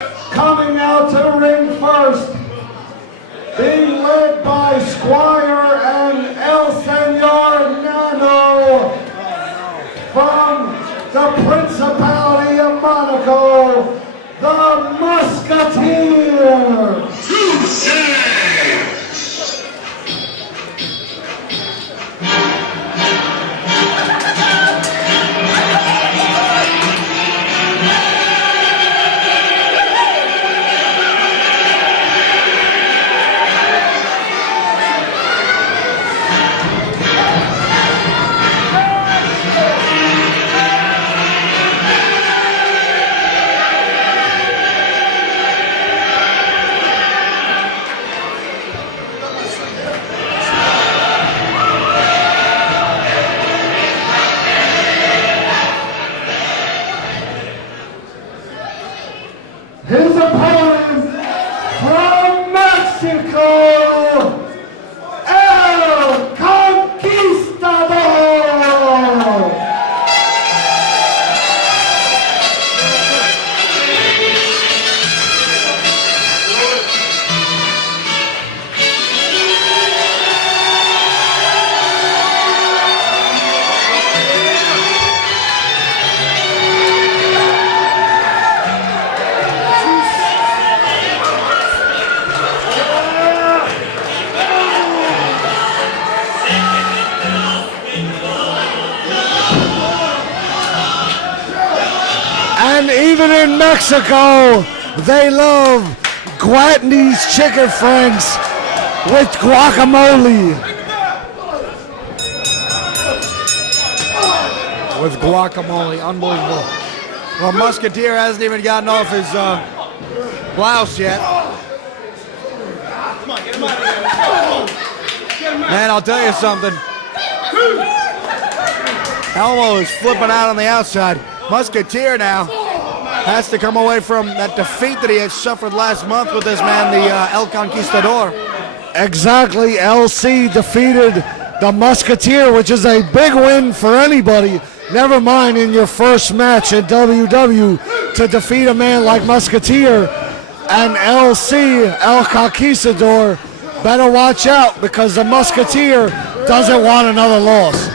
Coming out to the ring first, being led by Squire and El Senor Nano from the Principality of Monaco, the Musketeer. His opponent from Mexico, El Conquistador. And even in Mexico, they love Gwatney's chicken franks with guacamole. With guacamole, unbelievable. Well, Musketeer hasn't even gotten off his blouse yet. Man, I'll tell you something. Elmo is flipping out on the outside. Musketeer now has to come away from that defeat that he had suffered last month with this man, the El Conquistador. Exactly, LC defeated the Musketeer, which is a big win for anybody. Never mind in your first match in WW to defeat a man like Musketeer. And LC, El Conquistador, better watch out because the Musketeer doesn't want another loss.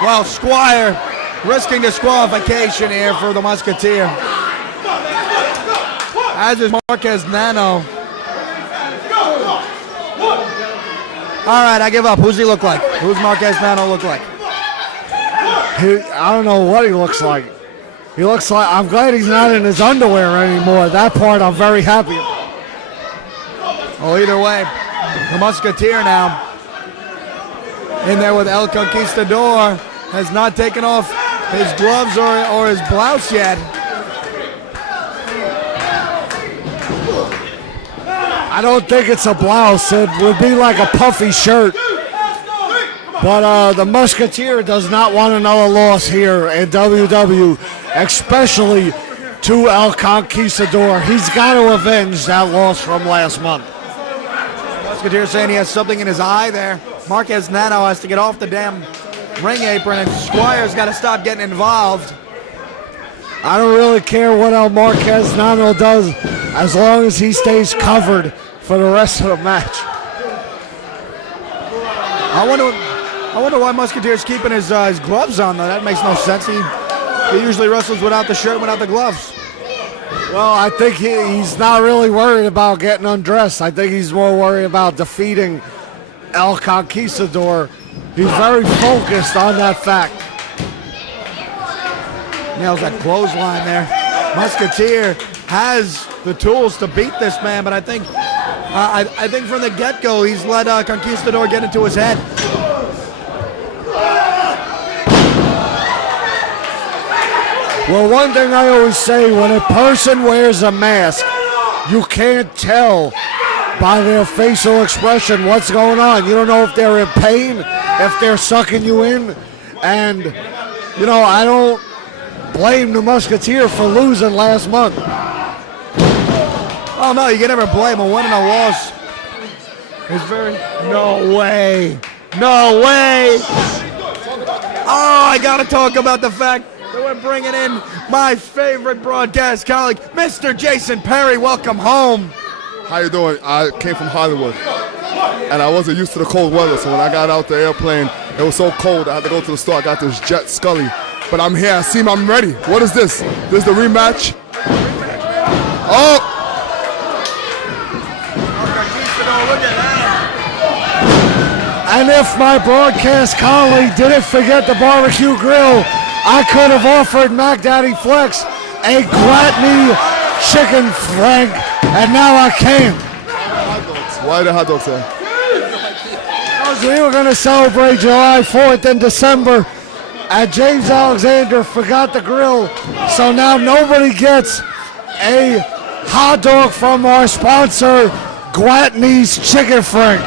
Well, Squire risking disqualification here for the Musketeer. As is Marquez Nano. All right, I give up. Who's he look like? Who's Marquez Nano look like? I don't know what he looks like. He looks like, I'm glad he's not in his underwear anymore. That part I'm very happy about. Well, either way, the Musketeer now in there with El Conquistador has not taken off his gloves or his blouse yet. I don't think it's a blouse. It would be like a puffy shirt. But the Musketeer does not want another loss here in WW, especially to El Conquistador. He's got to avenge that loss from last month. Musketeer saying he has something in his eye there. Marquez Nano has to get off the damn ring apron, and Squire's got to stop getting involved. I don't really care what El Marquez Nano does as long as he stays covered for the rest of the match. I wonder why Musketeer's keeping his gloves on, though. That makes no sense. He usually wrestles without the shirt, without the gloves. Well, I think he's not really worried about getting undressed. I think he's more worried about defeating El Conquistador. He's very focused on that fact. Nails that clothesline there. Musketeer has the tools to beat this man, but I think from the get-go he's let Conquistador get into his head. Well, one thing I always say, when a person wears a mask, you can't tell by their facial expression what's going on. You don't know if they're in pain, if they're sucking you in. And, you know, I don't blame the Musketeer for losing last month. Oh, no, you can never blame a win and a loss. It's very... No way. No way. Oh, I got to talk about the fact... we're bringing in my favorite broadcast colleague, Mr. Jason Perry. Welcome home. How you doing? I came from Hollywood, and I wasn't used to the cold weather, so when I got out the airplane, it was so cold, I had to go to the store. I got this Jet Scully, but I'm here. I see him. I'm ready. What is this? This is the rematch? Oh! Look at that. And if my broadcast colleague didn't forget the barbecue grill, I could have offered Mac Daddy Flex a Gwatney chicken frank, and now I can't. Why the hot dogs there? Because we were going to celebrate July 4th in December, and James Alexander forgot the grill, so now nobody gets a hot dog from our sponsor, Gwatney's Chicken Frank.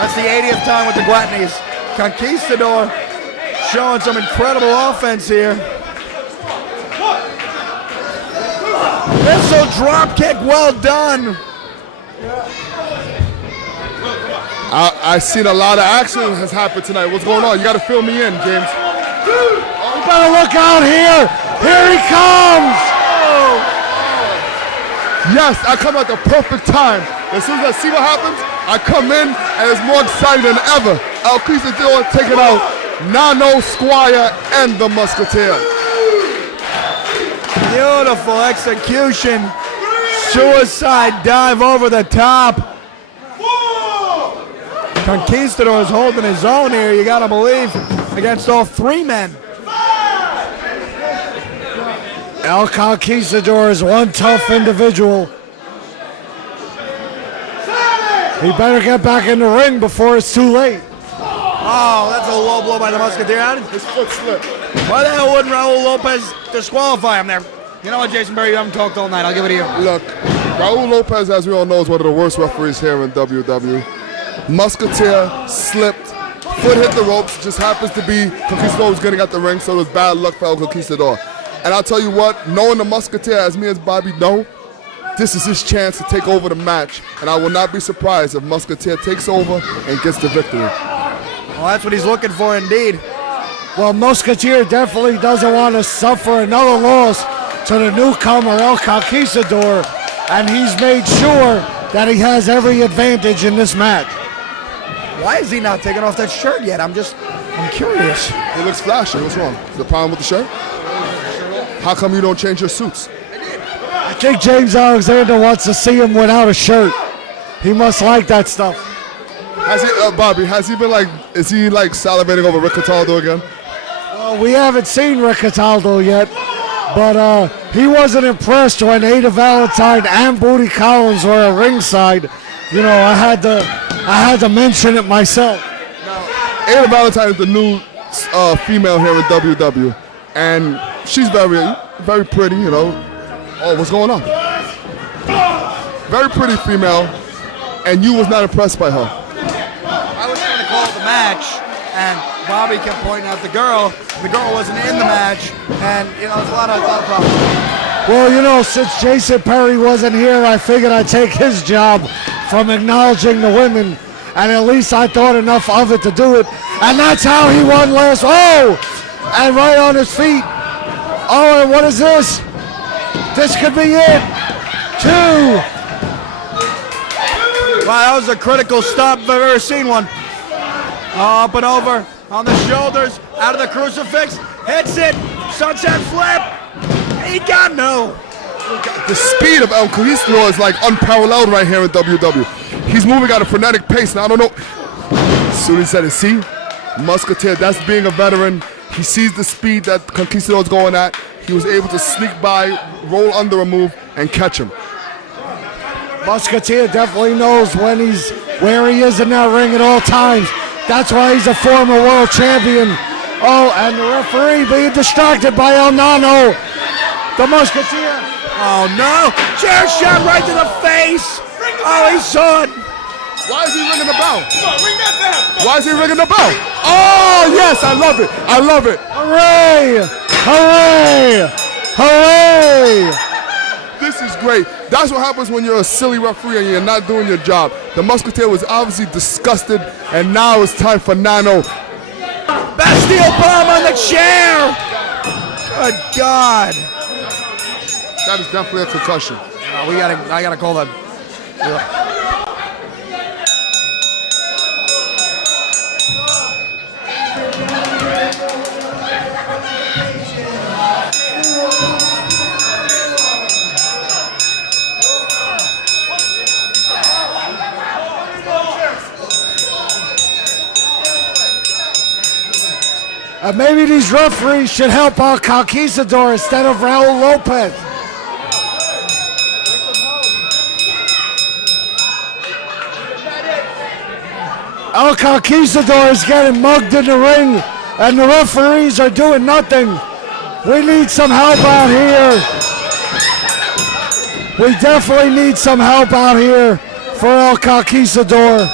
That's the 80th time with the Gwatneys. Conquistador showing some incredible offense here. Missile drop kick, well done. I seen a lot of action has happened tonight. What's going on? You got to fill me in, James. You better look out here. Here he comes. Yes, I come at the perfect time. As soon as I see what happens, I come in and it's more exciting than ever. El Conquistador taking out Nano, Squire, and the Musketeer. Beautiful execution. Suicide dive over the top. Conquistador is holding his own here, you gotta believe, against all three men. El Conquistador is one tough individual. He better get back in the ring before it's too late. Oh, that's a low blow by the Musketeer. His foot slipped. Why the hell wouldn't Raul Lopez disqualify him there? You know what, Jason Berry, you haven't talked all night. I'll give it to you. Look, Raul Lopez, as we all know, is one of the worst referees here in WWE. Musketeer slipped, foot hit the ropes, just happens to be Conquistador was getting out the ring, so it was bad luck for El Conquistador. And I'll tell you what, knowing the Musketeer, as me as Bobby know, this is his chance to take over the match, and I will not be surprised if Musketeer takes over and gets the victory. Well, that's what he's looking for indeed. Well, Musketeer definitely doesn't want to suffer another loss to the newcomer El Conquistador, and he's made sure that he has every advantage in this match. Why is he not taking off that shirt yet? I'm curious. He looks flashy. What's wrong? Is the problem with the shirt? How come you don't change your suits? I think James Alexander wants to see him without a shirt. He must like that stuff. Has he, Bobby, has he been like, is he like salivating over Rick Cataldo again? Well, we haven't seen Rick Cataldo yet, but he wasn't impressed when Ada Valentine and Booty Collins were at ringside. You know, I had to mention it myself. Ada Valentine is the new female here in WW, and she's very, very pretty, you know. Oh, what's going on? Very pretty female, and you was not impressed by her. I was trying to call the match, and Bobby kept pointing out the girl. The girl wasn't in the match, and you know, there's a lot of problems. Well, you know, since Jason Perry wasn't here, I figured I'd take his job from acknowledging the women, and at least I thought enough of it to do it, and that's how he won last. Oh, and right on his feet. Oh, and what is this? This could be it. 2. Wow, that was a critical stop if I've ever seen one. Up and over on the shoulders, out of the crucifix, hits it, sunset flip. He got no. The speed of El Conquistador is like unparalleled right here in WW. He's moving at a frenetic pace. Now I don't know. As soon as he said it, see, Musketeer, that's being a veteran. He sees the speed that Conquistador is going at. He was able to sneak by, roll under a move, and catch him. Musketeer definitely knows where he is in that ring at all times. That's why he's a former world champion. Oh, and the referee being distracted by El Nano. The Musketeer. Oh no! Chair shot right to the face. Oh, he saw it. Why is he ringing the bell? Come on, ring that bell. Why is he ringing the bell? Oh yes, I love it. I love it. Hooray! Hooray! Hooray! This is great. That's what happens when you're a silly referee and you're not doing your job. The Musketeer was obviously disgusted, and now it's time for Nano. Bastille bomb on the chair. Good God. That is definitely a concussion. I gotta call that. Maybe these referees should help our Conquistador instead of Raul Lopez. El Conquistador is getting mugged in the ring, and the referees are doing nothing. We need some help out here. We definitely need some help out here for El Conquistador.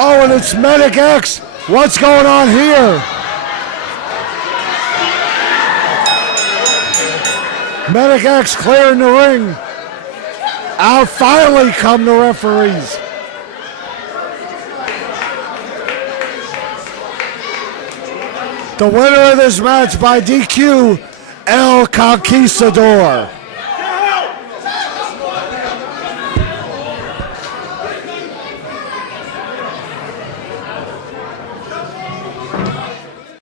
Oh, and it's Medic X. What's going on here? Medic X clearing the ring. Out finally come the referees. The winner of this match by DQ, El Conquistador.